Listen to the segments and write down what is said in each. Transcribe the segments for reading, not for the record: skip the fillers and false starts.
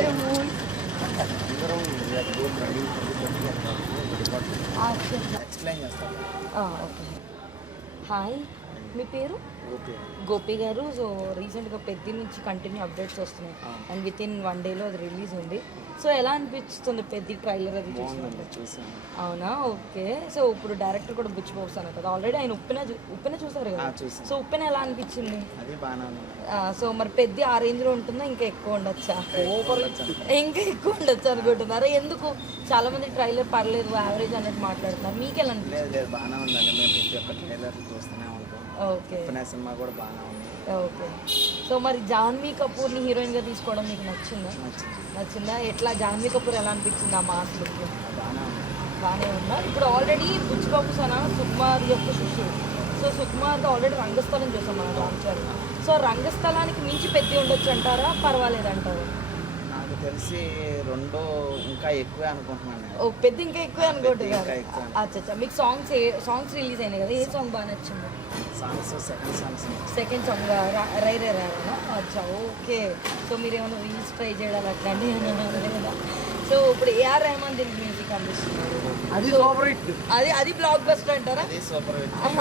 అంటే movie explain చేస్తాను. Okay. Hi, మీ పేరు? గోపి గారు. సో రీసెంట్గా పెద్ద నుంచి కంటిన్యూ అప్డేట్స్ వస్తున్నాయి అండ్ విత్ ఇన్ 1 డేలో అది రిలీజ్ ఉంది. సో ఎలా అనిపిస్తుంది పెద్ద ట్రైలర్ అది చూసాను. అవునా, ఓకే. సో ఇప్పుడు డైరెక్టర్ కూడా బుచ్చిబాబు అన్నారు కదా, ఆల్రెడీ ఆయన ఉప్పెన చూసారు కదా. సో ఉప్పెన ఎలా అనిపించింది? అది బాగానే. సో మరి పెద్ద ఆ రేంజ్లో ఉంటుందా, ఇంకా ఎక్కువ ఉండొచ్చా? ఇంకా ఎక్కువ ఉండొచ్చు అనుకుంటున్నారా? ఎందుకు? చాలా మంది ట్రైలర్ పర్లేదు యావరేజ్ అన్నట్టు మాట్లాడుతున్నారు, మీకు ఎలా అనిపించింది? లేదు బాగానే ఉందండి, మేము ప్రతి ఒక్క ట్రైలర్ చూస్తూనే ఉంటాం. ఓకే, సినిమా కూడా బాగానే ఉంది. ఓకే. సో మరి జాన్వీ కపూర్ని హీరోయిన్గా తీసుకోవడం మీకు నచ్చిందా? ఎట్లా జాన్వీ కపూర్ ఎలా అనిపించింది ఆ మాస్ లుక్? బాగానే ఉందా? ఇప్పుడు ఆల్రెడీ బుచ్చిబాబు సనా సుకుమార్ యొక్క శిష్యుడు. సో సుకుమార్తో ఆల్రెడీ రంగస్థలం చూసాం మనం రామ్. సో రంగస్థలానికి మించి పెద్ద ఉండొచ్చు అంటారా, పర్వాలేదంటారా? నాకు తెలిసి రెండో ఇంకా ఎక్కువే అనుకుంటున్నాను. పెద్ద ఇంకా ఎక్కువే అనుకుంటున్నారు. అచ్చా, మీకు సాంగ్స్ రిలీజ్ అయినాయి కదా, ఏ సాంగ్ బాగా నచ్చింది? సెకండ్ సాంగ్ రై రే రానా? అచ్చా, ఓకే. సో మీరు ఏమైనా రీల్స్ ట్రై చేయడాలి అట్లాంటి కదా? సో ఇప్పుడు ఏఆర్ రెహమాన్ దీనికి మ్యూజిక్ అందిస్తున్నారు. అది బ్లాక్ బస్టర్ అంటారా?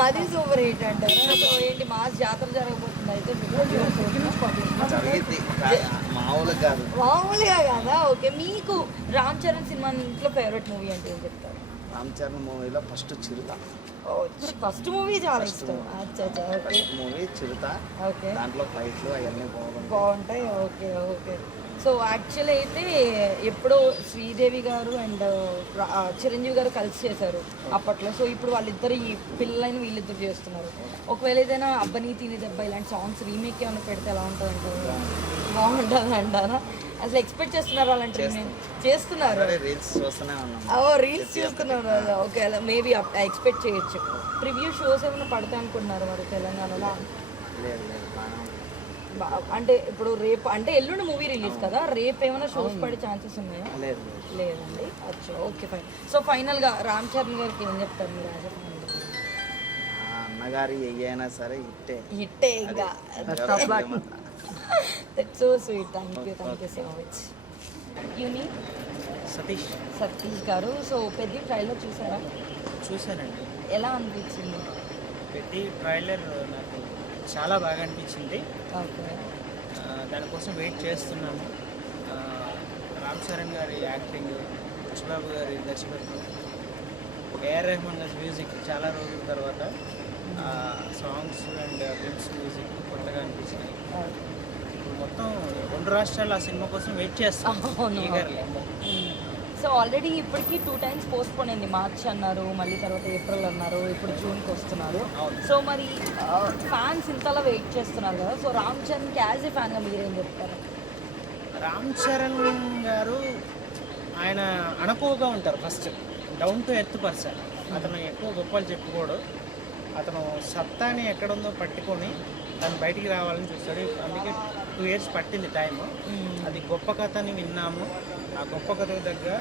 అది సూపర్ హిట్ అంటారా? సో ఏంటి మాస్ జాతర జరగబోతుంది అయితే మామూలుగా కాదా? ఓకే. మీకు రామ్ చరణ్ సినిమా ఇంట్లో ఫేవరెట్ మూవీ అంటే ఏం చెప్తారు? రామ్ చరణ్ మూవీలో ఫస్ట్ చిరుత. ఫస్ట్ మూవీ చాలా ఇష్టం. మూవీ చిరుత. ఓకే, దాంట్లో ఫైట్లు అవన్నీ బాగుంటాయి. Okay, okay. సో యాక్చువల్లీ అయితే ఎప్పుడో శ్రీదేవి గారు అండ్ చిరంజీవి గారు కలిసి చేశారు అప్పట్లో. సో ఇప్పుడు వాళ్ళిద్దరు ఈ పిల్లలైన వీళ్ళిద్దరు చేస్తున్నారు. ఒకవేళ ఏదైనా అబ్బని తిని దెబ్బ ఇలాంటి సాంగ్స్ రీమేక్ ఏమైనా పెడితే ఎలా ఉంటుంది అంటారు? బాగుంటుంది అంటారా? అసలు ఎక్స్పెక్ట్ చేస్తున్నారు అలాంటి చేస్తున్నారు? రీల్స్ చూస్తున్నారు. ఓకే, అలా మేబీ ఎక్స్పెక్ట్ చేయొచ్చు. ప్రివ్యూ షోస్ ఏమైనా పడతాయి అనుకుంటున్నారు మరి తెలంగాణలో? అంటే ఇప్పుడు రేపు అంటే ఎల్లుండి మూవీ రిలీజ్ కదా, రేపు ఏమైనా షోస్ పడే ఛాన్సెస్ ఉన్నాయా? లేదండి. అచ్చా, ఓకే, ఫైన్. సో ఫైనల్గా రామ్ చరణ్ గారికి ఏం చెప్తారు మీరు? అన్నగారి అయినా సరే హిట్టే ఇంకా. That's so sweet. Thank you so much. Unique Satish గారు. సో పెద్ద ట్రైలర్ చూసారా? చూశానండి. ఎలా అనిపించింది? పెద్ద ట్రైలర్ నాకు చాలా బాగా అనిపించింది. ఓకే, దానికోసం వెయిట్ చేస్తున్నాను. రామ్ చరణ్ గారి యాక్టింగ్, బుచ్చిబాబు గారి దర్శకత్వం, ఏఆర్ రెహమాన్ గారి మ్యూజిక్ చాలా రోజుల తర్వాత సాంగ్స్ అండ్ ఫిల్మ్స్ మ్యూజిక్ కొత్తగా అనిపించినాయి. ఇప్పుడు మొత్తం 2 రాష్ట్రాలు ఆ సినిమా కోసం వెయిట్ చేస్తాను. సో ఆల్రెడీ ఇప్పటికీ 2 times పోస్ట్పోన్ అయింది. మార్చ్ అన్నారు, మళ్ళీ తర్వాత ఏప్రిల్ అన్నారు, ఇప్పుడు జూన్కి వస్తున్నారు. సో మరి ఫ్యాన్స్ ఇంతలా వెయిట్ చేస్తున్నారు కదా, సో రామ్ చరణ్కి యాజ్ ఏ ఫ్యాన్గా మీరేం చెప్తారు? రామ్ చరణ్ గారు ఆయన అణకువగా ఉంటారు. First down to earth person. అతను ఎక్కువ గొప్పలు చెప్పుకోడు. అతను సత్తాని ఎక్కడుందో పట్టుకొని దాన్ని బయటికి రావాలని చూస్తాడు. అందుకే 2 years పట్టింది టైము. అది గొప్ప కథని విన్నాము. ఆ గొప్ప కథకు దగ్గర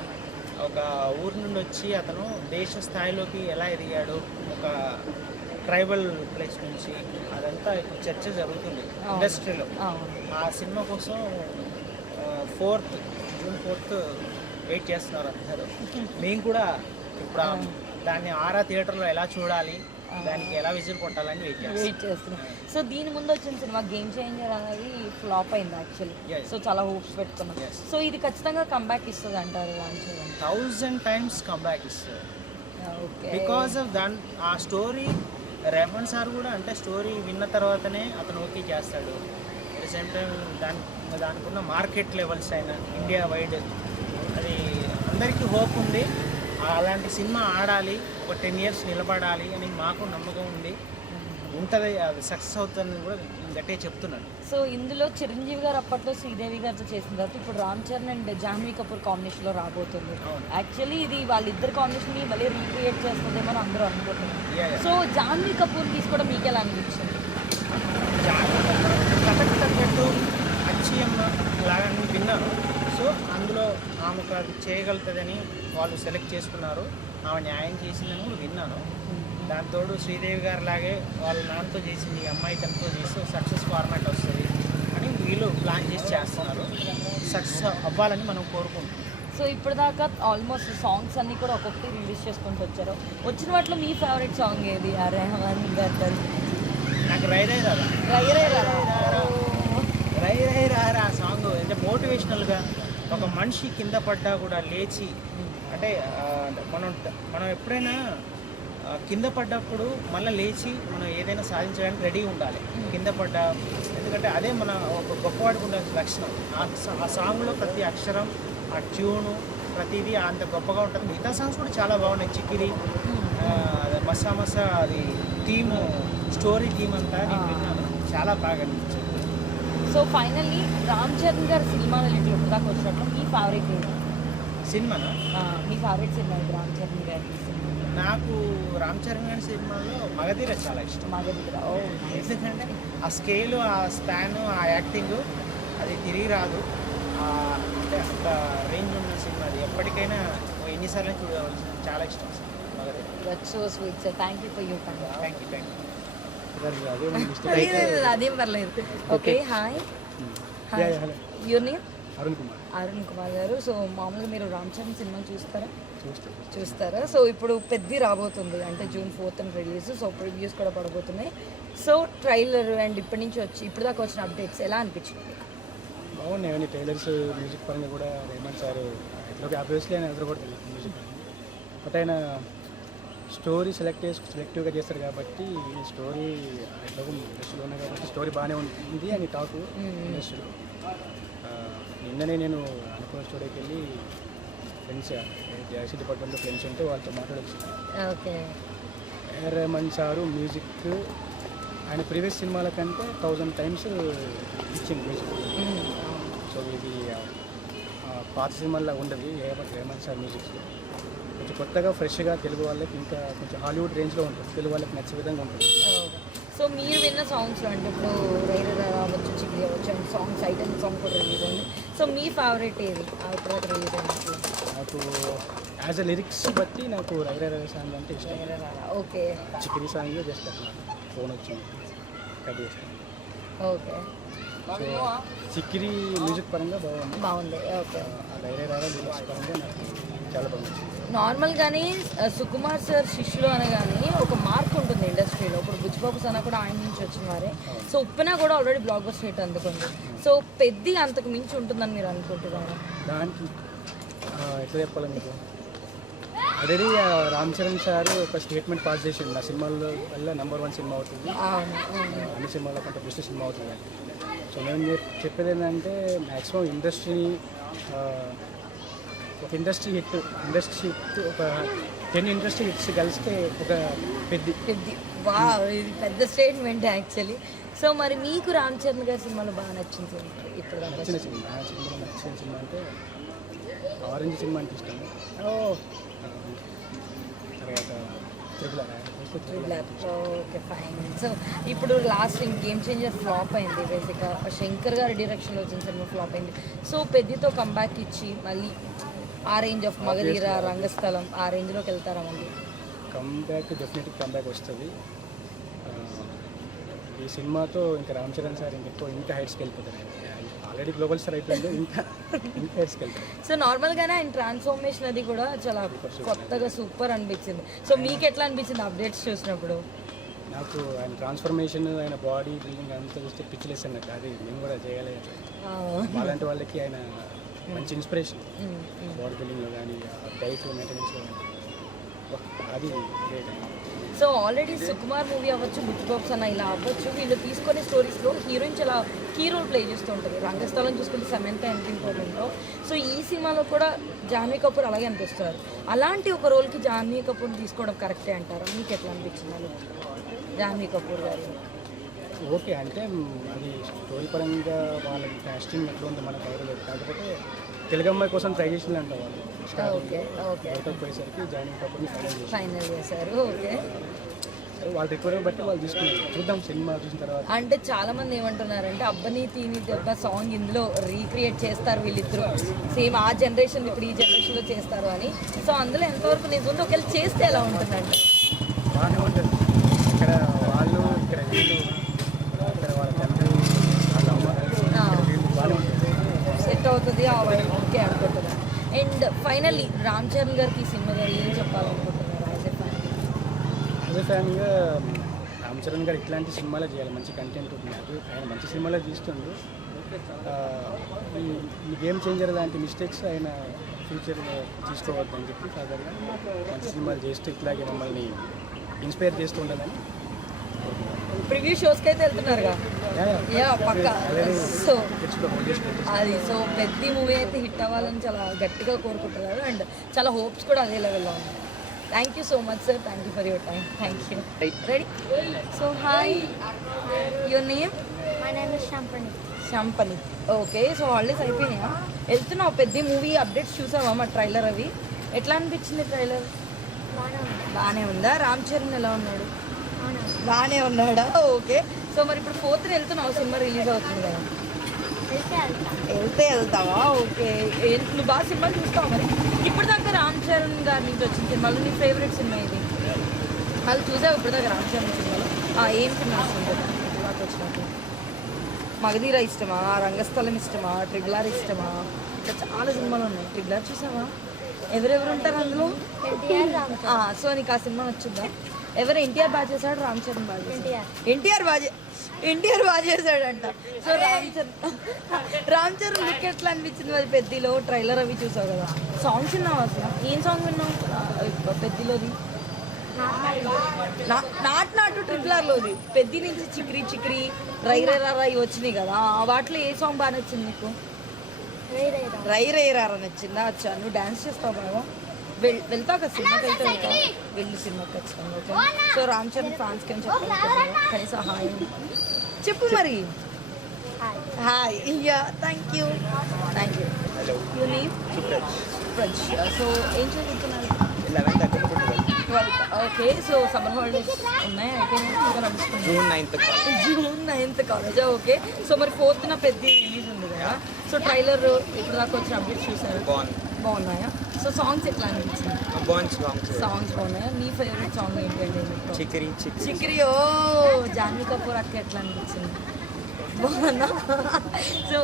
ఒక ఊరు నుండి వచ్చి అతను దేశ స్థాయిలోకి ఎలా ఎదిగాడు, ఒక ట్రైబల్ ప్లేస్ నుంచి, అదంతా చర్చ జరుగుతుంది ఇండస్ట్రీలో. ఆ సినిమా కోసం జూన్ 4th వెయిట్ చేస్తున్నారు అందరూ. మేము కూడా ఇప్పుడు దాన్ని ఆరా థియేటర్లో ఎలా చూడాలి, దానికి ఎలా విజిల్ కొట్టాలని వెయిట్ చేస్తున్నాం. సో దీని ముందు వచ్చిన సినిమా గేమ్ చేంజర్ అనేది ఫ్లాప్ అయింది యాక్చువల్లీ. సో చాలా హోప్స్ పెట్టుకున్నాం. సో ఇది ఖచ్చితంగా కంబ్యాక్ ఇస్తుంది అంటారు? 1000 times కంబ్యాక్ ఇస్తుంది. బికాస్ ఆఫ్ ఆ స్టోరీ రెహమాన్ సార్ కూడా అంటే స్టోరీ విన్న తర్వాతనే అతను ఓకే చేస్తాడు. అట్ ద సేమ్ టైం దానికి ఉన్న మార్కెట్ లెవెల్స్ అయినా ఇండియా వైడ్ అది అందరికీ హోప్ ఉంది. అలాంటి సినిమా ఆడాలి, ఒక 10 years నిలబడాలి అని మాకు నమ్మకం ఉంటుంది. అది సక్సెస్ అవుతుందని కూడా గట్టిగా చెప్తున్నాను. సో ఇందులో చిరంజీవి గారు అప్పట్లో శ్రీదేవి గారితో చేసిన తర్వాత ఇప్పుడు రామ్ చరణ్ అండ్ జాహ్నవి కపూర్ కాంబినేషన్లో రాబోతుంది. యాక్చువల్లీ ఇది వాళ్ళిద్దరు కాంబినేషన్ని మళ్ళీ రీక్రియేట్ చేస్తుందేమో అని అందరూ అనుకుంటున్నారు. సో జాహ్నవి కపూర్ తీసుకోవడం మీకు ఎలా అనిపించింది? జాహ్నవి కపూర్ కథకు తగ్గట్టు అచ్చయ్యమ్మ లాగా విన్నాను. సో అందులో ఆమెకు అది చేయగలుగుతుందని వాళ్ళు సెలెక్ట్ చేసుకున్నారు. ఆమె న్యాయం చేసిందని కూడా విన్నాను. దాంతో శ్రీదేవి గారి లాగే వాళ్ళ నాన్నతో చేసింది, అమ్మాయి తనతో చేస్తే సక్సెస్ ఫార్మాట్ వస్తుంది అని వీళ్ళు ప్లాన్ చేసి చేస్తున్నారు. సక్సెస్ అవ్వాలని మనం కోరుకుంటున్నాం. సో ఇప్పుడు దాకా ఆల్మోస్ట్ సాంగ్స్ అన్నీ కూడా ఒక్కొక్కటి రిలీజ్ చేసుకుంటూ వచ్చారు. వచ్చిన వాటిలో మీ ఫేవరెట్ సాంగ్ ఏది? ఆ రెహమాన్ గారి నాకు రై రై రారా రై రై రారా. రై రై రారా సాంగ్ అంటే మోటివేషనల్గా ఒక మనిషి కింద పడ్డా కూడా లేచి అంటే మనం ఎప్పుడైనా కింద పడ్డప్పుడు మళ్ళీ లేచి మనం ఏదైనా సాధించడానికి రెడీ ఉండాలి. కింద పడ్డా ఎందుకంటే అదే మన ఒక గొప్పవాడికి ఉండే లక్షణం. ఆ సాంగ్లో ప్రతి అక్షరం, ఆ ట్యూను, ప్రతిదీ అంత గొప్పగా ఉంటుంది. మిగతా సాంగ్స్ కూడా చాలా బాగున్నాయి. చిక్కిరి, మసా మసా, అది థీము, స్టోరీ థీమ్ అంతా నేను విన్నాను, చాలా బాగా అనిపించింది. సో ఫైనల్లీ రామ్ చరణ్ గారి సినిమాలు ఇట్లా ఇప్పుడు దాకా వచ్చినప్పుడు మీ ఫేవరెట్ ఏది? సినిమానా? మీ ఫేవరెట్ సినిమా ఇది రామ్ చరణ్ గారి సినిమా? నాకు రామ్ చరణ్ గారి సినిమాలో మగధీర చాలా ఇష్టం. మగధీర. ఎందుకంటే ఆ స్కేలు, ఆ స్పాను, ఆ యాక్టింగ్ అది తిరిగి రాదు. అంటే అంత రేంజ్ ఉన్న సినిమా అది. ఎప్పటికైనా ఎన్నిసార్లు చూడవలసింది. చాలా ఇష్టం Magadheera. That's so sweet sir. Thank you for your time. Thank you. అదేం పర్లేదు. Okay, hi. Your name? Arun Kumar గారు. సో మామూలుగా మీరు రామ్ చరణ్ సినిమా చూస్తారా? సో ఇప్పుడు పెద్ద రాబోతుంది అంటే June 4th release. So reviews కూడా పడబోతున్నాయి. సో ట్రైలర్ అండ్ ఇప్పటి నుంచి ఇప్పుడు దాకా వచ్చిన అప్డేట్స్ ఎలా అనిపించింది? బాగున్నాయి ట్రైలర్స్. మ్యూజిక్ పరంగా కూడా రెహమాన్ సార్ ఎట్లా ఆబ్వియస్లీ ఆయన ఎదురుకోవడం మ్యూజిక్ పరంగా. బట్ ఆయన స్టోరీ సెలెక్టివ్గా చేస్తారు కాబట్టి ఈ స్టోరీ ఎట్లా ఇండస్ట్రీలో ఉన్నాయి కాబట్టి స్టోరీ బాగానే ఉంది అని టాక్ ఇండస్ట్రీలో. నిన్ననే నేను అనుకున్న స్టూడియోకి వెళ్ళి ఫ్రెండ్స్ డైరెక్షన్ డిపార్ట్మెంట్లో ఫ్రెండ్స్ ఉంటే వాళ్ళతో మాట్లాడొచ్చింది. ఓకే. రెహమాన్ సారు మ్యూజిక్ ఆయన ప్రీవియస్ సినిమాల కంటే 1000 times ఇచ్చింది మ్యూజిక్. సో ఇది పాత సినిమాల్లో ఉండదు రెహమాన్ సార్ మ్యూజిక్స్. కొంచెం కొత్తగా ఫ్రెష్గా తెలుగు వాళ్ళకి ఇంకా కొంచెం హాలీవుడ్ రేంజ్లో ఉంటుంది. తెలుగు వాళ్ళకి నచ్చే విధంగా ఉంటుంది. సో మీరు విన్న సాంగ్స్లో అంటే ఇప్పుడు రైరర్ అవ్వచ్చు, చిక్కి అవ్వచ్చు అండ్ సాంగ్స్ ఐటమ్ సాంగ్ కూడా రిలీజ్ అయింది. సో మీ ఫేవరెట్ ఏది ఇప్పుడు రిలీజ్ అయినట్లు? నాకు యాజ్ అ లిరిక్స్ బట్టి నాకు రైరర్ సాంగ్ అంటే ఇష్టం. ఓకే. చిక్కిరి సాంగ్ జస్ట్ అట్లా ఫోన్ వచ్చింది కట్ చేస్తాను. ఓకే. సో చిక్కిరి మ్యూజిక్ పరంగా బాగుంది. ఓకే. రైరర్ లిరిక్స్ పరంగా నాకు చాలా బాగుంది. నార్మల్గానే సుకుమార్ సార్ శిష్యులు అనగానే ఒక మార్క్ ఉంటుంది ఇండస్ట్రీలో. ఇప్పుడు బుచ్చిబాబు సనా కూడా ఆయన నుంచి వచ్చిన వారే. సో ఉప్పెన కూడా ఆల్రెడీ బ్లాక్ బస్టర్ హిట్ అందుకుంది. సో పెద్ద అంతకు మించి ఉంటుందని మీరు అనుకుంటున్నారు? దానికి ఎట్లా చెప్పాలి మీకు, ఆల్రెడీ రామ్ చరణ్ సార్ ఒక స్టేట్మెంట్ పాస్ చేసిండు, నా సినిమాల్లో వల్ల #1 సినిమా అవుతుంది, అన్ని సినిమాల కంటే బెస్ట్ సినిమా అవుతుంది అని. సో నేను చెప్పేది ఏంటంటే మ్యాక్సిమం ఇండస్ట్రీని ఒక ఇండస్ట్రీ హిట్ ఒక 10 ఇండస్ట్రీ హిట్స్ కలిస్తే ఒక పెద్ద ఇది పెద్ద స్టేట్మెంట్ యాక్చువల్లీ. సో మరి మీకు రామ్ చరణ్ గారి సినిమాలో బాగా నచ్చింది ఇప్పుడు? నచ్చిన సినిమా అంటే ఆరెంజ్ సినిమా అంటే ఇష్టం. తర్వాత ఓకే, ఫైన్. సో ఇప్పుడు లాస్ట్ గేమ్ చేంజర్ ఫ్లాప్ అయింది. బేసిక్గా శంకర్ గారి డైరెక్షన్లో వచ్చిన సినిమా ఫ్లాప్ అయింది. సో పెద్దతో కంబ్యాక్ ఇచ్చి మళ్ళీ ఆ రేంజ్ ఆఫ్ మగధీర, రంగస్థలం ఆ రేంజ్లోకి వెళ్తారా మళ్ళీ? డెఫినెట్గా కంబ్యాక్ వస్తుంది. ఈ సినిమాతో ఇంకా రామ్ చరణ్ సార్ ఇంకా హైట్స్కి వెళ్ళిపోతారు. ఆల్రెడీ గ్లోబల్ స్టార్ అయిపోయింది, ఇంకా హైట్స్కి వెళ్తారు. సో నార్మల్గానే ఆయన ట్రాన్స్ఫార్మేషన్ అది కూడా చాలా కొత్తగా సూపర్ అనిపించింది. సో మీకు ఎట్లా అనిపించింది అప్డేట్స్ చూసినప్పుడు? నాకు ఆయన ట్రాన్స్ఫర్మేషన్, ఆయన బాడీ బిల్డింగ్ అంతా చూస్తే పిచ్చిలేస్ అన్నట్టు. అది మేము కూడా చేయాలి. అలాంటి వాళ్ళకి ఆయన మంచి ఇన్స్పిరేషన్. బాడీ బిల్డింగ్లో కానీ డైట్ మెయింటెనెన్స్లో కానీ అది great. So already Sukumar movie అవ్వచ్చు, బుచ్చిబాబు అన్న ఇలా అవ్వచ్చు, వీళ్ళు తీసుకునే స్టోరీస్లో హీరోయిన్ చాలా కీ రోల్ ప్లే చేస్తూ ఉంటుంది. రంగస్థలం చూసుకుంటే సమంత ఎంత ఇంపార్టెంటో, సో ఈ సినిమాలో కూడా జాహ్నవి కపూర్ అలాగే అనిపిస్తున్నారు. అలాంటి ఒక రోల్కి జాహ్నవి కపూర్ని తీసుకోవడం కరెక్టే అంటారా? మీకు ఎట్లా అనిపించింది జాహ్నవి కపూర్ గారు? ఓకే, అంటే అది స్టోరీ పరంగా వాళ్ళ కాస్టింగ్ ఎట్లా ఉందో మనకు అవలేదు. కాకపోతే తెలుగు అమ్మాయి కోసం ట్రై చేసింది అంట వాళ్ళు. ఓకే. పోయేసరికి జాయిన్ కపూర్ని ఫైనల్ చేశారు. ఓకే. వాళ్ళ రిక్వైర్మెంట్ బట్టి వాళ్ళు తీసుకున్నారు. చూద్దాం సినిమా చూసిన తర్వాత. అంటే చాలా మంది ఏమంటున్నారంటే అబ్బని తీని దెబ్బ సాంగ్ ఇందులో రీక్రియేట్ చేస్తారు వీళ్ళిద్దరు, సేమ్ ఆ జనరేషన్ ఇప్పుడు ఈ జనరేషన్లో చేస్తారు అని. సో అందులో ఎంతవరకు నిజం ఉంది? ఒకవేళ చేస్తే ఎలా ఉంటుందంటే బాగానే ఉంటుంది. ఇక్కడ వాళ్ళు, ఇక్కడ వీళ్ళు, ఇక్కడ వాళ్ళ తండ్రి, వాళ్ళ అమ్మ అవుతుంది ఆ వైబ్ ఓకే అనుకుంటున్నాను. అండ్ ఫైనల్లీ రామ్ చరణ్ గారికి ఈ సినిమా గారు ఏం చెప్పాలనుకుంటున్నారు యాజ్ ఎ ఫ్యాన్గా రామ్ చరణ్ గారు ఇట్లాంటి సినిమాలో చేయాలి, మంచి కంటెంట్ ఉంది. ఆయన మంచి సినిమాలో తీస్తుండు. ఈ గేమ్ చేంజర్ లాంటి మిస్టేక్స్ ఆయన ఫ్యూచర్ తీసుకోవద్దని చెప్పి ఫర్దర్గా మంచి సినిమాలు చేస్తూ ఇట్లాగే మమ్మల్ని ఇన్స్పైర్ చేస్తూ ఉండాలని ప్రివ్యూ షోస్కి అయితే వెళ్తున్నారుగా? యా పక్కా. సో అది సో పెద్ద మూవీ అయితే హిట్ అవ్వాలని చాలా గట్టిగా కోరుకుంటున్నారు అండ్ చాలా హోప్స్ కూడా అదే లెవెల్లో ఉన్నాయి. Thank you so much sir, thank you for your time. Thank you. Ready? So hi, your name? My name is Shampani. Shampani. Okay, so holidays అయిపోయినాయా? వెళ్తున్నావు పెద్ద మూవీ అప్డేట్స్ చూసావా మా ట్రైలర్ అవి? ఎట్లా అనిపించింది ట్రైలర్? బాగానే ఉందా? రామ్ చరణ్ ఎలా ఉన్నాడు? బాగానే ఉన్నాడా? ఓకే, సో మరి ఇప్పుడు 4th వెళ్తున్నావు, సినిమా రిలీజ్ అవుతుంది కదా, వెళ్తే వెళ్తావా? ఓకే, నువ్వు బాగా సినిమాలు చూస్తావు మరి. ఇప్పుడు దాకా రామ్ చరణ్ గారి నుంచి వచ్చిన సినిమాలో నీ ఫేవరెట్ సినిమా ఇది? వాళ్ళు చూసావు ఇప్పుడు దాకా రామ్ చరణ్ సినిమాలో? ఏం సినిమా వస్తుంది నాకు వచ్చినప్పుడు? మగధీర ఇష్టమా, రంగస్థలం ఇష్టమా, ట్రిపుల్ ఆర్ ఇష్టమా? ఇంకా చాలా సినిమాలు ఉన్నాయి. ట్రిపుల్ ఆర్ చూసావా? ఎవరెవరు ఉంటారు అందులో? సో నీకు ఆ సినిమా నచ్చుద్దా? ఎవరు? ఎన్టీఆర్ బాగా చేశాడు, రామ్ చరణ్ బాగా చేశాడు? ఎన్టీఆర్ బాగా చేశాడంట. సో రామ్ చరణ్ లుక్ ఎట్లా అనిపించింది మరి పెద్దిలో? ట్రైలర్ అవి చూసావు కదా, సాంగ్స్ విన్నావు అసలు? ఏం సాంగ్ విన్నావు పెద్దిలోది? నాటు ట్రిపుల్ ఆర్లోది. పెద్ది నుంచి చిక్రీ చిక్రీ, రై రే రా రై వచ్చినాయి కదా, వాటిలో ఏ సాంగ్ బాగా నచ్చింది నీకు? రై రే రారా నచ్చిందా? అచ్చా, నువ్వు డ్యాన్స్ చేస్తావు బాగా? వెళ్తావు కదా సినిమాకి? అయితే వెళ్తావు, వెళ్ళి సినిమాకి ఖచ్చితంగా. ఓకే, సో రామ్ చరణ్ ఫ్యాన్స్కి ఏం చెప్పాలి కనీసం హాయ్ చెప్పు మరి. Hi. Yeah, thank you. You name? Supraj. So ఏం చదువుతున్నారు? 12th. Okay, so summer holidays ఉన్నాయి, అయిపోయినాయి, ఇంకా నడుస్తుంది. జూన్ 9th కాలేజా? ఓకే, సో మరి 4th పెద్ద రిలీజ్ ఉంది కదా, సో ట్రైలర్ ఇప్పుడు దాకా వచ్చిన అప్డేట్స్ చూసారు? బాగున్నాయా? సో సాంగ్స్ ఎట్లా అనిపించింది? సాంగ్స్ బాగున్నాయా? నీ ఫేవరెట్ సాంగ్ ఏంటండి? చిక్రీ. ఓ, జాన్వీ కపూర్ అక్క ఎట్లా అనిపించింది? బాగున్నా? సో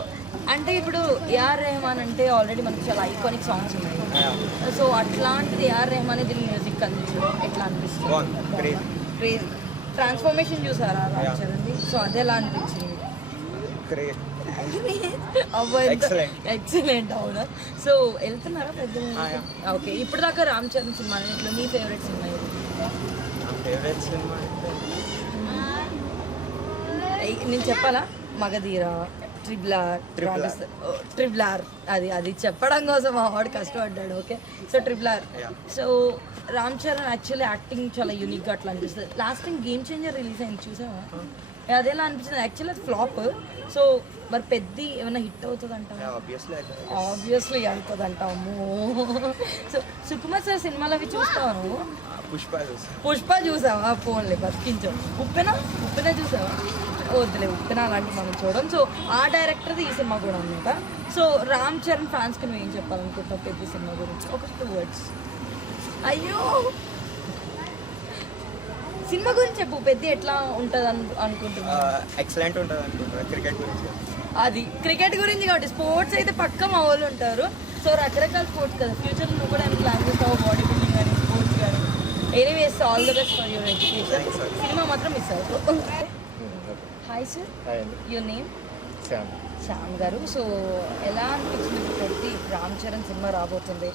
అంటే ఇప్పుడు ఏఆర్ రెహమాన్ అంటే ఆల్రెడీ మనకి చాలా ఐకానిక్ సాంగ్స్ ఉన్నాయి, సో అట్లాంటిది ఏఆర్ రెహమాన్ దీని మ్యూజిక్ అందించడం ఎట్లా అనిపిస్తుంది? క్రేజీ. ట్రాన్స్ఫర్మేషన్ చూసారా రామ్ చరణ్ది? సో అది ఎలా అనిపించింది? ఎక్సలెంట్. అవునా? సో వెళ్తున్నారా పెద్ద? ఓకే, ఇప్పుడు దాకా రామ్ చరణ్ సినిమా ఇట్లా నీ ఫేవరెట్ సినిమా ఏది? నేను చెప్పాలా? Magadheera, triple R. అది చెప్పడం కోసం ఆ వాడు కష్టపడ్డాడు. Okay, so triple R. So Ram Charan actually acting చాలా యూనిక్గా అట్లా అనిపిస్తుంది. Last time game changer release అయింది, చూసావా? అదేలా అనిపించింది? యాక్చువల్లీ అది ఫ్లాప్. సో మరి పెద్ద ఏమైనా హిట్ అవుతుంది అంటావా? ఆబ్వియస్లీ అవుతుంది అంటాము. సో సుకుమార్ సార్ సినిమాలు అవి చూస్తాను. పుష్ప చూసావా? ఫోన్లే బతికించావు. ఉప్పెన చూసావా? వద్దులే, ఉప్పెన అలాంటి మనం చూడడం. సో ఆ డైరెక్టర్ది ఈ సినిమా కూడా అనమాట. సో రామ్ చరణ్ ఫ్యాన్స్కి నువ్వు ఏం చెప్పాలనుకుంటావు పెద్ద సినిమా గురించి? ఒక 2 words. అయ్యో, సినిమా గురించి చెప్పు. పెద్ద ఎట్లా ఉంటుంది అనుకుంటున్నా? ఎక్సలెంట్ ఉంటుంది అనుకుంటున్నా. క్రికెట్ గురించి కాబట్టి స్పోర్ట్స్ అయితే పక్క మా వాళ్ళు ఉంటారు. సో రకరకాల స్పోర్ట్స్ కదా, ఫ్యూచర్లో నువ్వు కూడా ఏమైనా ప్లాన్ చేస్తావు? బాడీ బిల్డింగ్ కానీ, స్పోర్ట్స్ కానీ. Anyways, all the best for your education. Cinema మాత్రం మిస్ అవుతావు. Hi sir, your name? Shyam గారు. సో ఎలా అనిపించింది ప్రతి రామ్ చరణ్ సినిమా రాబోతుంది?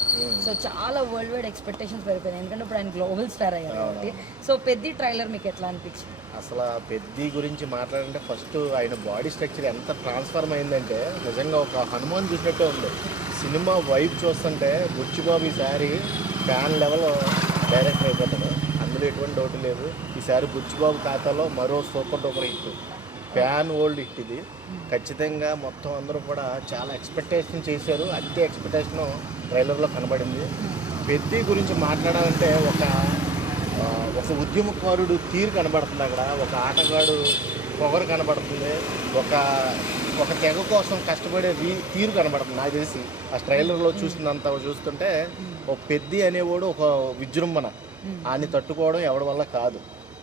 సో చాలా వరల్డ్ వైడ్ ఎక్స్పెక్టేషన్స్ పెరిగిపోయినాయి, ఎందుకంటే ఇప్పుడు ఆయన గ్లోబల్ స్టార్ అయ్యారు కాబట్టి. సో పెద్ద ట్రైలర్ మీకు ఎట్లా అనిపించింది? అసలు పెద్ద గురించి మాట్లాడంటే ఫస్ట్ ఆయన బాడీ స్ట్రక్చర్ ఎంత ట్రాన్స్ఫార్మ్ అయిందంటే నిజంగా ఒక హనుమాన్ చూసినట్టే ఉంది. సినిమా వైబ్ చూస్తుంటే బుచ్చిబాబు ఈసారి ఫ్యాన్ లెవెల్ డైరెక్టర్ అయిపోతాడు, అందులో ఎటువంటి డౌట్ లేదు. ఈసారి బుచ్చిబాబు ఖాతాలో మరో super duper hit, fan old hit ఇది. ఖచ్చితంగా మొత్తం అందరూ కూడా చాలా ఎక్స్పెక్టేషన్ చేశారు, అంతే ఎక్స్పెక్టేషన్ ట్రైలర్లో కనబడింది. పెద్ద గురించి మాట్లాడాలంటే ఒక ఉద్యమకారుడు తీరు కనబడుతుంది అక్కడ, ఒక ఆటగాడు పొగరు కనబడుతుంది, ఒక తెగ కోసం కష్టపడే తీరు కనబడుతుంది. నాకు తెలిసి ఆ ట్రైలర్లో చూసినంత చూస్తుంటే ఒక పెద్ద అనేవాడు ఒక విజృంభణ, ఆయన్ని తట్టుకోవడం ఎవరి వల్ల కాదు.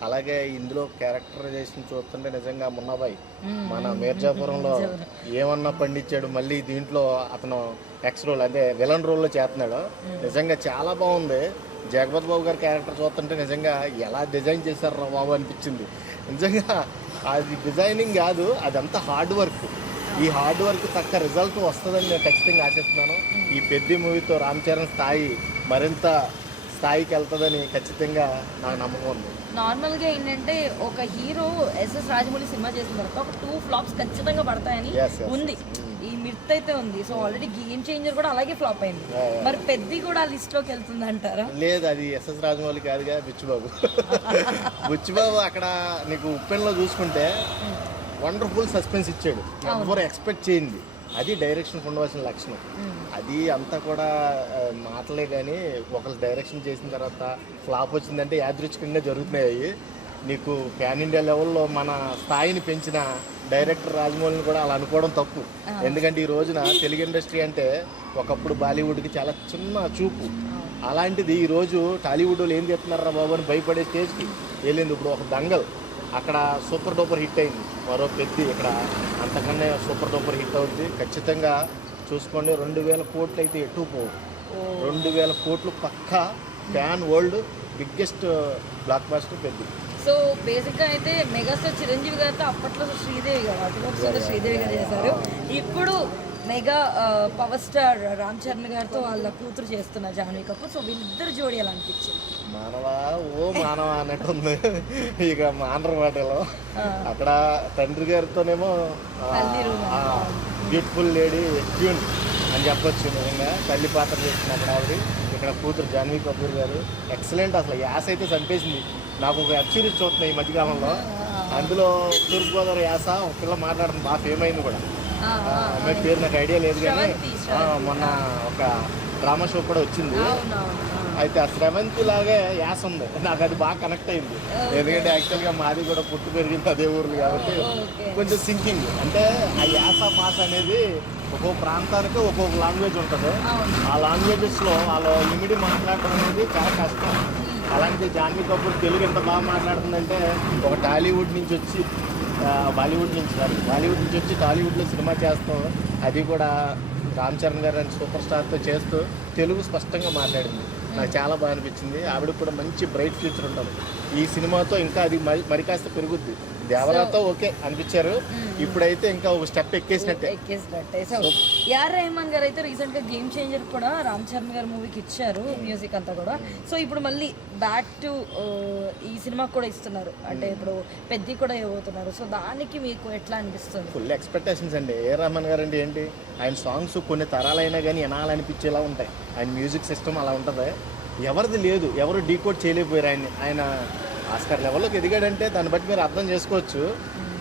అలాగే ఇందులో క్యారెక్టరైజేషన్ చూస్తుంటే నిజంగా మున్నాబాయ్ మన మీర్జాపురంలో ఏమన్నా పండించాడు, మళ్ళీ దీంట్లో అతను ఎక్స్ రోల్ అంటే విలన్ రోల్లో చేస్తున్నాడు. నిజంగా చాలా బాగుంది. జగపతి బాబు గారి క్యారెక్టర్ చూస్తుంటే నిజంగా ఎలా డిజైన్ చేశారు రా బాబు అనిపించింది. నిజంగా అది డిజైనింగ్ కాదు, అదంతా హార్డ్ వర్క్. ఈ హార్డ్ వర్క్ తగ్గ రిజల్ట్ వస్తుందని నేను ఖచ్చితంగా ఆశిస్తున్నాను. ఈ పెద్ద మూవీతో రామ్ చరణ్ స్థాయి మరింత స్థాయికి వెళ్తుందని ఖచ్చితంగా నాకు నమ్మకం ఉంది. నార్మల్గా ఏంటంటే ఒక హీరో ఎస్ఎస్ రాజమౌళి సినిమా చేసిన తర్వాత ఒక 2 ఫ్లాప్స్ ఖచ్చితంగా పడతాయని ఉంది. ఈ మిత్ అయితే ఉంది. సో ఆల్రెడీ గేమ్ చేంజర్ కూడా అలాగే ఫ్లాప్ అయింది. మరి పెద్ది కూడా ఆ లిస్ట్ లోకి వెళ్తుంది అంటారా? లేదు, అది ఎస్ఎస్ రాజమౌళి కాదుగా, బుచ్చిబాబు. బుచ్చిబాబు అక్కడ నీకు ఉప్పెన్లో చూసుకుంటే వండర్ఫుల్ సస్పెన్స్ ఇచ్చాడు, ఎవరు ఎక్స్పెక్ట్ చేయింది. అది డైరెక్షన్కి ఉండవలసిన లక్షణం. అది అంతా కూడా మాటలే కానీ ఒకళ్ళు డైరెక్షన్ చేసిన తర్వాత ఫ్లాప్ వచ్చిందంటే యాదృచ్ఛికంగా జరుగుతున్నాయి. నీకు ప్యాన్ ఇండియా లెవెల్లో మన స్థాయిని పెంచిన డైరెక్టర్ రాజమౌళిని కూడా అలా అనుకోవడం తప్పు. ఎందుకంటే ఈ రోజున తెలుగు ఇండస్ట్రీ అంటే ఒకప్పుడు బాలీవుడ్కి చాలా చిన్న చూపు. అలాంటిది ఈరోజు టాలీవుడ్ వాళ్ళు ఏం చేస్తున్నారా బాబు అని భయపడే స్టేజ్కి వెళ్ళింది. ఇప్పుడు ఒక దంగల్ అక్కడ సూపర్ డూపర్ హిట్ అయింది, మరో పెద్ద ఇక్కడ అంతకన్నా సూపర్ డూపర్ హిట్ అవుతుంది. ఖచ్చితంగా చూసుకోండి, 2000 కోట్లు అయితే ఎటు పోవు. 2000 కోట్లు పక్కా pan world biggest blockbuster పెద్ద. సో బేసిక్గా అయితే మెగాస్టార్ చిరంజీవి గారితో అప్పట్లో శ్రీదేవి గారు అటువైపు శ్రీదేవి గారు చేశారు. ఇప్పుడు mega power star Ram Charan గారితో వాళ్ళ కూతురు చేస్తున్న జాహ్నవి కపూర్. సో వీళ్ళిద్దరు జోడి ఎలా అనిపించింది? మానవా ఓ మానవ అన్నట్టు ఉంది. ఇక మానర మాటలో అక్కడ తండ్రి గారితోనేమో బ్యూటిఫుల్ లేడీ ట్యూన్ అని చెప్పొచ్చు. నిజంగా తల్లి పాత్ర చేస్తుంది అక్కడ ఆవిడ. ఇక్కడ కూతురు జాహ్నవి కపూర్ గారు ఎక్సలెంట్. అసలు యాస అయితే చంపేసింది. నాకు ఒక వెబ్ సిరీస్ చూస్తున్నాయి ఈ మధ్యకాలంలో, అందులో తూర్పుగోదావరి యాస ఒక పిల్ల మాట్లాడుతుంది, బాగా ఫేమ్ అయింది కూడా. అమ్మాయి పేరు నాకు ఐడియా లేదు కానీ మొన్న ఒక డ్రామా షో కూడా వచ్చింది. అయితే ఆ శ్రవంతి లాగే యాస ఉంది, నాకు అది బాగా కనెక్ట్ అయింది. ఎందుకంటే యాక్చువల్గా మాది కూడా పుట్టు పెరిగింది అదే ఊర్లు కాబట్టి కొంచెం సింకింగ్. అంటే ఆ యాస భాష అనేది ఒక్కొక్క ప్రాంతానికి ఒక్కొక్క లాంగ్వేజ్ ఉంటుంది. ఆ లాంగ్వేజెస్లో వాళ్ళు ఇమిడి మాట్లాడడం అనేది చాలా కష్టం. అలాంటి జాహ్నవి కపూర్ తెలుగు ఎంత బాగా మాట్లాడుతుందంటే ఒక టాలీవుడ్ నుంచి వచ్చి బాలీవుడ్ నుంచి వచ్చి టాలీవుడ్లో సినిమా చేస్తాం, అది కూడా రామ్ చరణ్ గారు అని సూపర్ స్టార్తో చేస్తూ తెలుగు స్పష్టంగా మాట్లాడింది. నాకు చాలా బాగా అనిపించింది. ఆవిడకి కూడా మంచి బ్రైట్ ఫ్యూచర్ ఉంటుంది. ఈ సినిమాతో ఇంకా అది మరి కాస్త పెరుగుద్ది. దేవరాతో ఓకే అనిపించారు, ఇప్పుడైతే ఇంకా ఒక స్టెప్ ఎక్కేసినట్టే. సో ఏఆర్ రెహమాన్ గారు అయితే రీసెంట్గా గేమ్ చేంజర్ కూడా రామ్ చరణ్ గారి మూవీకి ఇచ్చారు మ్యూజిక్ అంతా కూడా. సో ఇప్పుడు మళ్ళీ బ్యాక్ టు ఈ సినిమాకి కూడా ఇస్తున్నారు, అంటే ఇప్పుడు పెద్ద కూడా ఇవ్వబోతున్నారు. సో దానికి మీకు ఎట్లా అనిపిస్తుంది? ఫుల్ ఎక్స్పెక్టేషన్స్ అండి. ఏఆర్ రెహమాన్ గారు అంటే ఏంటి, ఆయన సాంగ్స్ కొన్ని తరాలైనా కానీ వినాలనిపించేలా ఉంటాయి. ఆయన మ్యూజిక్ సిస్టమ్ అలా ఉంటుంది, ఎవరిది లేదు, ఎవరు డీకోడ్ చేయలేకపోయారు ఆయన్ని. ఆయన ఆస్కార్ లెవెల్లోకి ఎదిగాడంటే దాన్ని బట్టి మీరు అర్థం చేసుకోవచ్చు.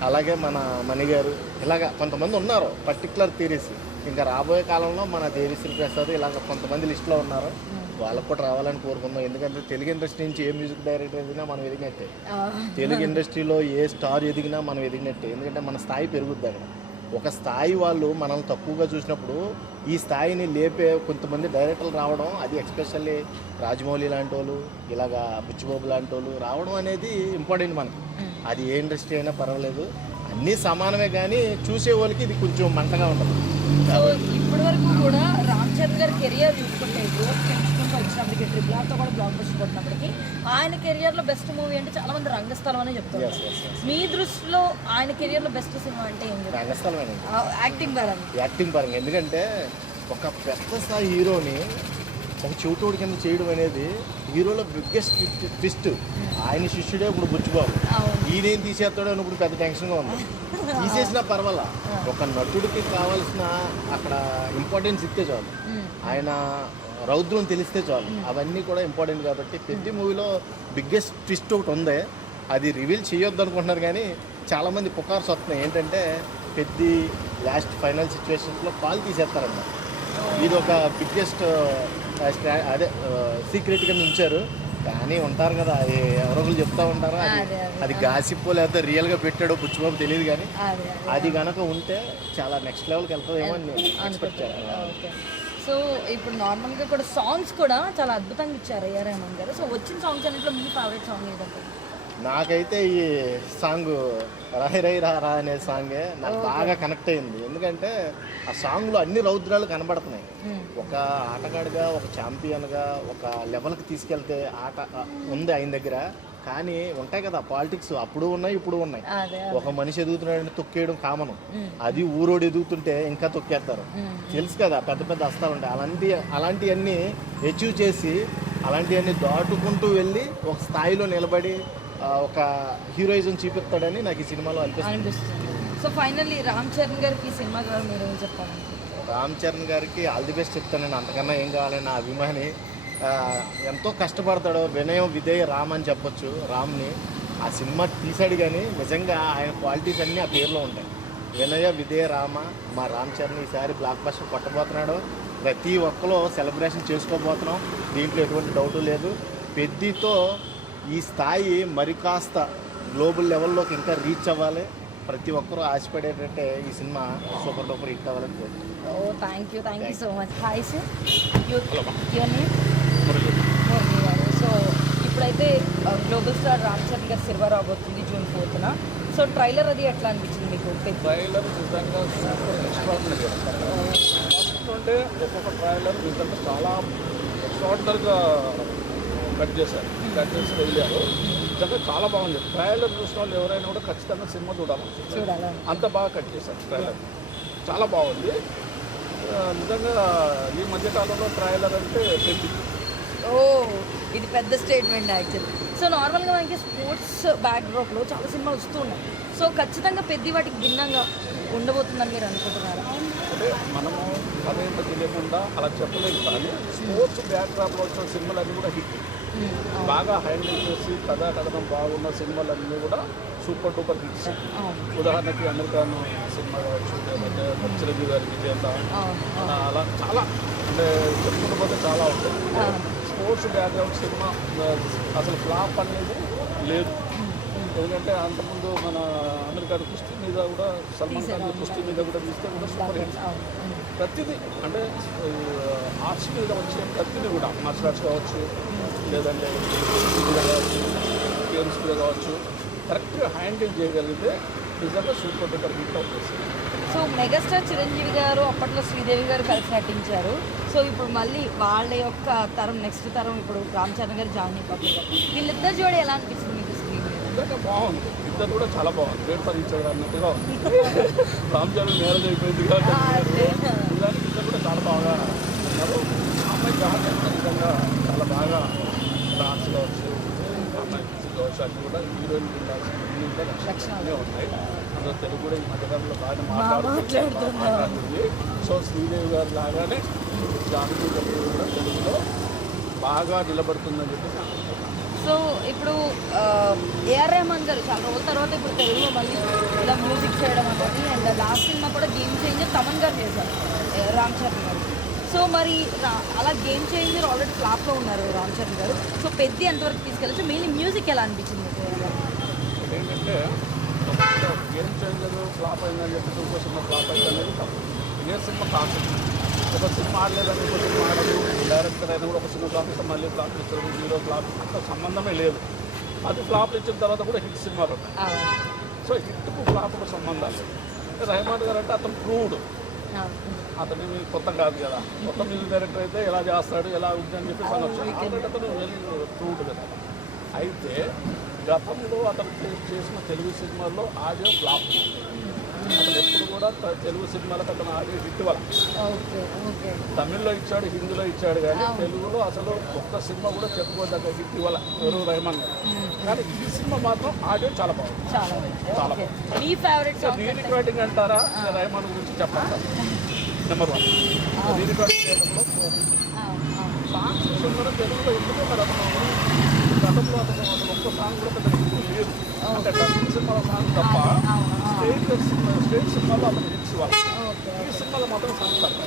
అలాగే మన మణి గారు, ఇలాగ కొంతమంది ఉన్నారు పర్టికులర్ థీరీస్. ఇంకా రాబోయే కాలంలో మన దేవిశ్రీ ప్రసాద్ ఇలాగ కొంతమంది లిస్టులో ఉన్నారు. వాళ్ళకు కూడా రావాలని కోరుకుందాం. ఎందుకంటే తెలుగు ఇండస్ట్రీ నుంచి ఏ మ్యూజిక్ డైరెక్టర్ ఎదిగినా మనం ఎదిగినట్టే, తెలుగు ఇండస్ట్రీలో ఏ స్టార్ ఎదిగినా మనం ఎదిగినట్టే. ఎందుకంటే మన స్థాయి పెరుగుద్ది అక్కడ. ఒక స్థాయి వాళ్ళు మనల్ని తక్కువగా చూసినప్పుడు ఈ స్థాయిని లేపే కొంతమంది డైరెక్టర్లు రావడం, అది ఎస్పెషల్లీ రాజమౌళి లాంటి వాళ్ళు, ఇలాగా బుచ్చిబాబు లాంటి వాళ్ళు రావడం అనేది ఇంపార్టెంట్ మనకి. అది ఏ ఇండస్ట్రీ అయినా పర్వాలేదు, అన్నీ సమానమే. కానీ చూసే వాళ్ళకి ఇది కొంచెం మంటగా ఉంటుంది. సో ఇప్పటి వరకు కూడా రామ్ చరణ్ గారి కెరియర్ చూసుకుంటే గ్రోత్ పెంచుకుంటూ వచ్చినప్పటికీ ట్రిపుల్ ఆర్తో కూడా బ్లాక్ బస్టర్ కొట్టినప్పటికీ ఆయన కెరియర్లో బెస్ట్ మూవీ అంటే చాలా మంది రంగస్థలం అనే చెప్తున్నారు. మీ దృష్టిలో ఆయన కెరియర్లో బెస్ట్ సినిమా అంటే ఏం చెప్తారు? రంగస్థలమే, యాక్టింగ్ పరంగా. ఎందుకంటే ఒక పెద్ద స్థాయి హీరోని ఒక చెవిటోడి కింద చేయడం అనేది హీరోలో బిగ్గెస్ట్ ట్విస్ట్. ఆయన శిష్యుడే ఇప్పుడు బుచ్చిబాబు. ఈయనేం తీసేస్తాడో అని ఇప్పుడు పెద్ద టెన్షన్గా ఉంది. తీసేసినా పర్వాలా, ఒక నటుడికి కావాల్సిన అక్కడ ఇంపార్టెన్స్ ఇస్తే చాలు, ఆయన రౌద్రం తెలిస్తే చాలు. అవన్నీ కూడా ఇంపార్టెంట్ కాబట్టి పెద్ద మూవీలో బిగ్గెస్ట్ ట్విస్ట్ ఒకటి ఉంది. అది రివీల్ చేయొద్దు అనుకుంటున్నారు కానీ చాలామంది పుకార్స్ వస్తున్నాయి. ఏంటంటే పెద్ద లాస్ట్ ఫైనల్ సిచ్యువేషన్స్లో కాల్ తీసేస్తారన్న. ఇది ఒక బిగ్గెస్ట్ అదే సీక్రెట్ కింద ఉంచారు. కానీ ఉంటారు కదా, ఎవరో ఒకరు చెప్తా ఉంటారు. అది గాసిప్ లేకపోతే రియల్గా పెట్టాడో బుచ్చిబాబు తెలియదు. కానీ అది కనుక ఉంటే చాలా నెక్స్ట్ లెవెల్కి వెళ్తుందేమో అని నేను ఎక్స్పెక్ట్ చేస్తాను. సో ఇప్పుడు నార్మల్గా కూడా సాంగ్స్ కూడా చాలా అద్భుతంగా ఇచ్చారు ఏఆర్ రెహమాన్ గారు. సో వచ్చిన సాంగ్స్ అన్నింటిలో మీ ఫేవరెట్ సాంగ్ ఏదంటే? నాకైతే ఈ సాంగ్ రాయి రై రా రా అనే సాంగే నాకు బాగా కనెక్ట్ అయింది. ఎందుకంటే ఆ సాంగ్లో అన్ని రౌద్రాలు కనబడుతున్నాయి. ఒక ఆటగాడిగా, ఒక ఛాంపియన్గా, ఒక లెవెల్కి తీసుకెళ్తే ఆట ఉంది ఆయన దగ్గర. కానీ ఉంటాయి కదా పాలిటిక్స్, అప్పుడు ఉన్నాయి ఇప్పుడు ఉన్నాయి. ఒక మనిషి ఎదుగుతున్నాడని తొక్కేయడం కామను, అది ఊరోడు ఎదుగుతుంటే ఇంకా తొక్కేస్తారు. తెలుసు కదా, పెద్ద పెద్ద అస్తాలు ఉంటాయి. అలాంటివన్నీ అచీవ్ చేసి అలాంటివన్నీ దాటుకుంటూ వెళ్ళి ఒక స్థాయిలో నిలబడి ఒక హీరోయిజం చూపిస్తాడని నాకు ఈ సినిమాలో అనిపిస్తుంది. సో ఫైనల్లీ రామ్ చరణ్ గారికి ఈ సినిమా ద్వారా మీరు ఏం చెప్పాలి? రామ్ చరణ్ గారికి ఆల్ ది బెస్ట్ చెప్తానండి. అంతకన్నా ఏం కావాలని నా అభిమాని. ఎంతో కష్టపడతాడు, వినయం విధేయ రామ్ అని చెప్పొచ్చు. రామ్ని ఆ సినిమా తీశాడు కానీ నిజంగా ఆయన క్వాలిటీస్ అన్నీ ఆ పేరులో ఉంటాయి. వినయ విధేయ రామ. మా రామ్ చరణ్ ఈసారి బ్లాక్ బస్టర్ కొట్టబోతున్నాడు. ప్రతి ఒక్కరు సెలబ్రేషన్ చేసుకోబోతున్నాం, దీంట్లో ఎటువంటి డౌటు లేదు. పెద్దితో ఈ స్థాయి మరి కాస్త గ్లోబల్ లెవెల్లోకి ఇంకా రీచ్ అవ్వాలి. ప్రతి ఒక్కరూ ఆశపడేటట్టే ఈ సినిమా సూపర్ డూపర్ హిట్ అవ్వాలని కోరుతున్నాను. Oh thank you so much. Hi sir, your name? Murali garu. So ఇప్పుడైతే గ్లోబల్ స్టార్ రామ్ చరణ్ గారు సినిమా రాబోతుంది June 4th. సో ట్రైలర్ అది ఎట్లా అనిపించింది మీకు? ట్రైలర్ నిజంగా సూపర్ ఎక్స్ట్రాడినరీ. ఫస్ట్ నుండే ఒక్కొక్క ట్రైలర్ నిజంగా చాలా ఎక్స్ట్రాడినరీగా కట్ చేసి వెళ్ళారు. నిజంగా చాలా బాగుంది. ట్రైలర్ చూసిన వాళ్ళు ఎవరైనా కూడా ఖచ్చితంగా సినిమా చూడాలి, అంత బాగా కట్ చేశారు. ట్రైలర్ చాలా బాగుంది. నిజంగా ఈ మధ్యకాలంలో ట్రైలర్ అంటే పెద్ద ఇది పెద్ద స్టేట్మెంట్ యాక్చువల్లీ. సో నార్మల్గా మనకి స్పోర్ట్స్ బ్యాక్డ్రాప్లో చాలా సినిమాలు వస్తూ ఉన్నాయి. సో ఖచ్చితంగా పెద్ద వాటికి భిన్నంగా ఉండబోతుందని మీరు అనుకుంటున్నారా? అంటే మనము అదేంటో తెలియకుండా అలా చెప్పలేదు. కానీ స్పోర్ట్స్ బ్యాక్డ్రాప్లో వచ్చిన సినిమాలన్నీ కూడా హిట్, బాగా హ్యాండిల్ చేసి కథనం బాగున్న సినిమాలన్నీ కూడా సూపర్ డూపర్ హిట్స్. ఉదాహరణకి అమెరికాను సినిమా కావచ్చు, లేదంటే చిరంజీవి గారి విజేత, అలా చాలా అంటే చెప్పుకుంటూ పోతే చాలా ఉంటాయి. స్పోర్ట్స్ బ్యాక్గ్రౌండ్ సినిమా అసలు ఫ్లాప్ అనేది లేదు. ఎందుకంటే అంతకుముందు మన అమెరికా కుస్తీ మీద కూడా, సల్మాన్ ఖాన్ కుస్తీ మీద కూడా తీస్తే కూడా సూపర్ హిట్. ప్రతిదీ అంటే ఆర్ట్స్ మీద వచ్చే ప్రతిదీ కూడా, మార్షల్ ఆర్ట్స్ కావచ్చు, లేదంటే కావచ్చు, గేమ్స్ మీద కావచ్చు, కరెక్ట్గా హ్యాండిల్ చేయగలిగితే నిజంగా సూపర్ డూపర్ హిట్ అవుతుంది. సో మెగాస్టార్ చిరంజీవి గారు అప్పట్లో శ్రీదేవి గారు కలిసి నటించారు. సో ఇప్పుడు మళ్ళీ వాళ్ళ యొక్క తరం, నెక్స్ట్ తరం ఇప్పుడు రామ్ చరణ్ గారు, జానీ కపూర్ గారు, వీళ్ళిద్దరు జోడి ఎలా అనిపించింది మీకు స్క్రీన్? నిజంగా బాగుంది. ఇద్దరు కూడా చాలా బాగుంది. వెయిట్ ఫర్ ఈచ్ అదర్ అన్నట్టుగా ఉంది. రామ్ చరణ్ మ్యారేజ్ అయిపోయింది కాబట్టి నిజానికి ఇద్దరు కూడా చాలా బాగా ఉన్నారు. అమ్మాయి జానీ నిజంగా చాలా బాగా డాన్స్ కావచ్చు, అమ్మాయి ఫిజిక్ కావచ్చు, అన్నీ కూడా హీరోయిన్ లక్షణాలే ఉన్నాయి. అందులో తెలుగు కూడా ఈ మధ్యకాలంలో బాగా మాట్లాడుతుంది. సో శ్రీదేవి గారు లాగానే జానకి గారు కూడా తెలుగులో బాగా నిలబడుతుందని చెప్పేసి అనుకుంటున్నాను. సో ఇప్పుడు ఏఆర్ రెహమాన్ గారు చాలా రోజుల తర్వాత ఇప్పుడు తెలుగులో మళ్ళీ ఇలా మ్యూజిక్ చేయడం అనేది, అండ్ లాస్ట్ సినిమా కూడా గేమ్ చేంజర్ తమన్ గారు చేశారు, రామ్ చరణ్ గారు. సో మరి అలా గేమ్ చేంజర్ ఆల్రెడీ ఫ్లాప్లో ఉన్నారు రామ్ చరణ్ గారు. సో పెద్ద ఎంతవరకు తీసుకెళ్ళచ్చు? మెయిన్లీ మ్యూజిక్ ఎలా అనిపించింది మీకు? ఏంటంటే గేమ్ చేంజర్ ఫ్లాప్ అయిందని చెప్పేసి ఇంకో సినిమా ఫ్లాప్ అయింది అనేది తప్పు. ఏ సినిమా కాన్సెప్ట్, ఒక సినిమా ఆడలేదని ఇంకో సినిమా ఆడదు, డైరెక్టర్ అయినా కూడా ఒక సినిమా ఫ్లాప్ ఇస్తే మళ్ళీ ఫ్లాప్ ఇస్తారు, హీరో ఫ్లాప్, అంత సంబంధమే లేదు. అది ఫ్లాప్లు ఇచ్చిన తర్వాత కూడా హిట్ సినిమాలు ఉంటాయి. సో హిట్కు ఫ్లాప్కు సంబంధాలు. రెహమాన్ గారు అంటే అతను ప్రూవ్డ్, అతని కొత్త కాదు కదా. కొత్త మ్యూజిక్ డైరెక్టర్ అయితే ఎలా చేస్తాడు, ఎలా ఉంది అని చెప్పేసి అనొచ్చు. ఆల్రెడీ అతను వెల్ ప్రూవ్డ్ కదా. అయితే గతంలో అతను చేసిన తెలుగు సినిమాల్లో ఆడియో ఫ్లాప్. అతను ఎప్పుడు కూడా తెలుగు సినిమాలకు అతను ఆడియో హిట్ వల్ల తమిళ్లో ఇచ్చాడు, హిందీలో ఇచ్చాడు, కానీ తెలుగులో అసలు ఒక్క సినిమా కూడా చెప్పుకోదగ్గ హిట్ ఇవ్వాలి ఎవరు రెహమాన్ గారు. కానీ ఈ సినిమా మాత్రం ఆడియో చాలా బాగుంది, చాలా బాగుంది. రీరికార్డింగ్ అంటారా, రెహమాన్ గురించి చెప్పండి. నెంబర్ 1 రీరికార్డింగ్ చేయడంలో సాంగ్స్ విషయంలో తెలుగులో ఎందుకు మరి అతను గతంలో అతను ఒక్క సాంగ్ కూడా పెద్ద లేదు. అంటే డబ్బింగ్ సినిమాల సాంగ్ తప్ప స్టేట్ సినిమాలో అతను హిట్స్ ఇవ్వాలి. ఈ సినిమాలో మాత్రం సాంగ్ తప్ప.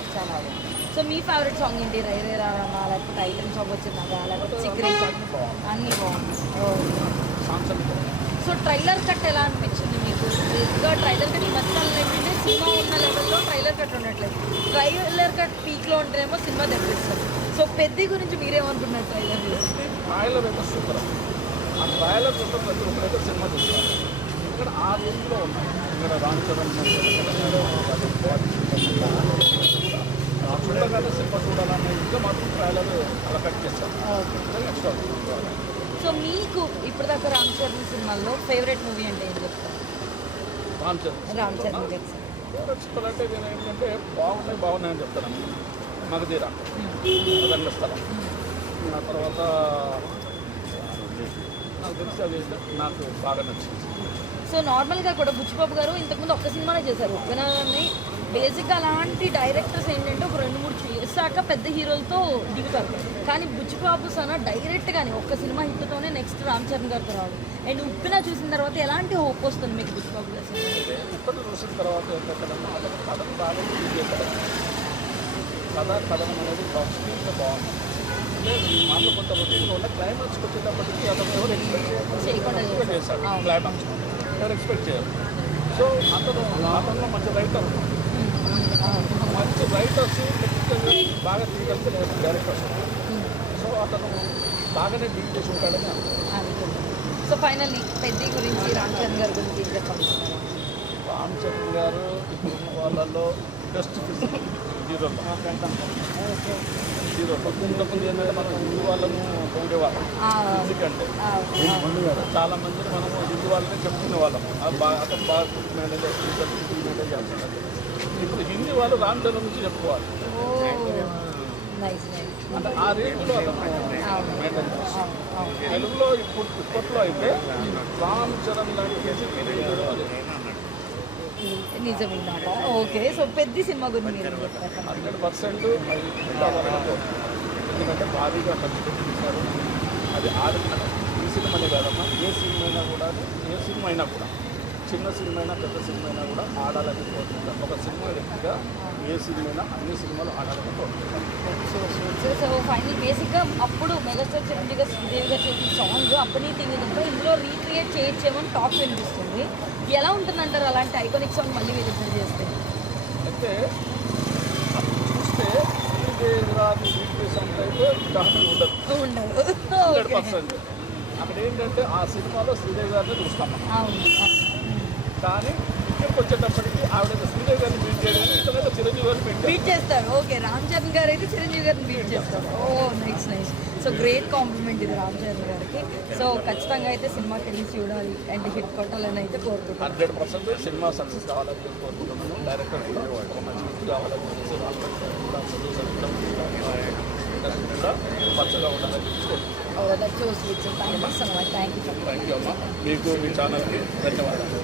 సో మీ ఫేవరెట్ సాంగ్ ఏంటి? రైరే రావన్నా, లేకపోతే ఐటమ్ సాంగ్ వచ్చిందా, లేకపోతే చిక్రీ సాంగ్? అన్నీ బాగుంది. సాంగ్స్ అన్ని బాగుంది. సో ట్రైలర్ కట్ ఎలా అనిపించింది మీకు? ఇంకా ట్రైలర్ కట్ ఈ మధ్యకాలంలో ఏంటంటే సినిమా ఉన్న లెవెల్లో ట్రైలర్ కట్ ఉండట్లేదు. ట్రైలర్ కట్ పీక్లో ఉంటేనేమో సినిమా దెబ్బిస్తుంది. సో పెద్ద గురించి మీరేమనుకున్నారు ట్రైలర్? ట్రైలర్ అయితే సూపర్. ఆ ట్రయలర్ చూస్తే ప్రతి ఒక్కరైతే సినిమా చూస్తారు. ఇక్కడ ఆ రేంజ్లో ఉన్నాయి. ఇక్కడ రామ్ చరణ్ చూడగానే సినిమా చూడాలనే ఇంకా మాత్రం ట్రయలర్ అలా కట్ చేస్తాం. నెక్స్ట్ సో మీకు ఇప్పటిదాకా రామ్ చరణ్ సినిమాల్లో ఫేవరెట్ మూవీ అంటే ఏం చెప్తారు? రామ్ చరణ్ రామ్ చరణ్ గారి సినిమా. ఫేవరెట్ చెప్పాలంటే నేను ఏంటంటే బాగున్నాయని చెప్తాను. మగధీర, రంగస్థలం, ఆ తర్వాత నాకు తెలిసి అది నాకు బాగా నచ్చింది. సో నార్మల్గా కూడా బుచ్చిబాబు గారు ఇంతకుముందు ఒక్క సినిమానే చేశారు. ఒక్కనాన్ని బేసిక్గా అలాంటి డైరెక్టర్స్ ఏంటంటే ఒక 2-3 చేశాక పెద్ద హీరోలతో దిగుతారు. కానీ బుచ్చిబాబు సన డైరెక్ట్గానే ఒక్క సినిమా హిట్తోనే నెక్స్ట్ రామ్ చరణ్ గారితో రావడం. అండ్ ఉప్పిన చూసిన తర్వాత ఎలాంటి హోప్ వస్తుంది మీకు బుచ్చిబాబు గారి సినిమా? ఇప్పటి చూసిన తర్వాత ఏంటంటే అతను కథను బాగా యూజ్ చేశాడు. కథనం అనేది స్క్రీన్లో బాగుంది. అంటే మామూలు కొంత రొటీన్గా ఉన్న క్లైమాక్స్కి వచ్చేటప్పటికి అతను ఎవరు ఎక్స్పెక్ట్ చేశాడు. క్లైమాక్స్ ఎవరు ఎక్స్పెక్ట్ చేయరు. సో అతను మంచి రైటర్, మంచి రైటర్స్ టెక్నికల్గా బాగా తీయగలిగిన డైరెక్టర్స్. సో అతను బాగానే డీల్ చేసి ఉంటాడని అనుకుంటున్నాను. సో ఫైనల్లీ పెద్ద గురించి రామ్ చరణ్ గారి గురించి ఏం చెప్పాలి? రామ్ చరణ్ గారు ఇప్పుడున్న వాళ్ళల్లో బెస్ట్ హీరోలో ఇంతకుముందు ఏంటంటే మనం హిందూ వాళ్ళను పొందేవాళ్ళం. ఎందుకంటే చాలా మందిని మనము హిందూ వాళ్ళని చెప్పుకునే వాళ్ళం. అతను బాగా ఫుడ్ మేనేజ్ చేస్తున్నారు. ఇప్పుడు హిందీ వాళ్ళు రామ్ చరణ్ నుంచి చెప్పుకోవాలి. అంటే ఆ రేంజ్లో అతను మెయింటైన్ చేస్తారు. తెలుగులో ఇప్పట్లో అయితే రామ్ చరణ్ లాంటి కేసు నిజమేమాట. ఓకే, సో పెద్ద సినిమా గురించి మీరు 100% ఎందుకంటే భారీగా ఖర్చు పెట్టి తీశారు. అది ఈ సినిమానే కాదమ్మా, ఏ సినిమా అయినా కూడా చిన్న సినిమా అయినా పెద్ద సినిమా అయినా కూడా ఆడాలని కోరుకుంటారు. ఒక సినిమా వ్యక్తిగా ఏ సినిమా అయినా అన్ని సినిమాలు ఆడాలని కోరుకుంటారు. సో ఫైనల్ బేసిక్గా అప్పుడు మెగాస్టార్ చిరంజీవి గారు శ్రీదేవి గారు చేసిన సాంగ్ అప్పటి థింగ్ తప్ప ఇందులో రీక్రియేట్ చేయొచ్చేమని టాక్ వినిపిస్తుంది. ఎలా ఉంటుందంటారు అలాంటి ఐకానిక్ సాంగ్ మళ్ళీ విజిట్ చేస్తే? అయితే చూస్తే శ్రీదేవి గారిని బీట్ చేసినంత అయితే దాని ఉండదు 100%. అక్కడ ఏంటంటే ఆ సినిమాలో శ్రీదేవి గారిని చూస్తాం. కానీ ఇక్కడికి వచ్చేటప్పటికి ఆవిడ శ్రీదేవి గారిని బీట్ చేయడానికి ఇతనైతే చిరంజీవి గారిని బీట్ చేస్తారు. ఓకే, రామ్ చరణ్ గారు అయితే చిరంజీవి గారిని బీట్ చేస్తారు. ఓ నైస్. సో గ్రేట్ కాంప్లిమెంట్ ఇది రామ్ చరణ్ గారికి. సో ఖచ్చితంగా అయితే సినిమాకి వెళ్ళి చూడాలి అండ్ హిట్ కొట్టాలని అయితే కోరుకుంటున్నాను. 100% సినిమా సక్సెస్ కావాలని కోరుకుంటున్నాను. డైరెక్టర్ కూడా ఒక మంచి హిట్ కావాలని చెప్పేసి కూడా పచ్చగా ఉండాలని కోరుకుంటున్నాను. That's so sweet. Thank you so much. Thank you అమ్మా. మీకు మీ ఛానల్కి ధన్యవాదాలు.